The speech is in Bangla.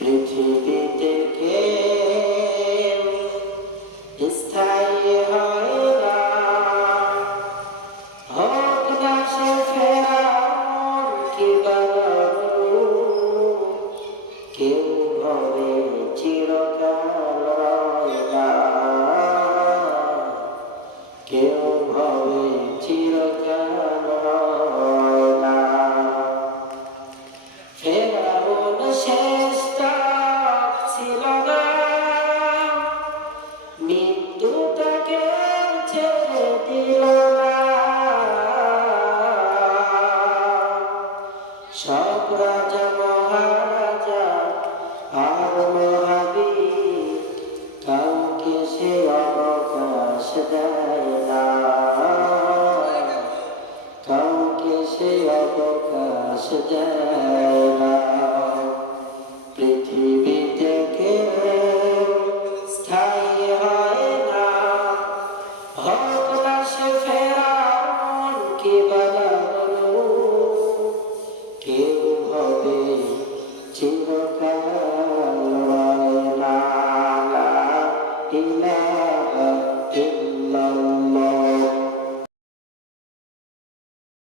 পৃথিবীতে কেউ স্থায়ী হয় না, হোক না সে ফেরাউন কিংবা নমরুদ, কেউ হবে চিরকাল রয় না, কেউ হবে চিরকাল রয় না। ফেরাউন শেষ তক ছিল না, মৃত্যু তাকে ছেড়ে দিল না। সব রাজা মহারাজা আর মহাবীর, কাউকে সে অবকাশ দেয় না, কাউকে সে অবকাশ দেয় না। পৃথিবীতে কেউ স্থায়ী হয় না, হোক না সে ফেরাউন কিংবা নমরুদ, কেউ হবে চিরকাল রয় না। লা ইলাহা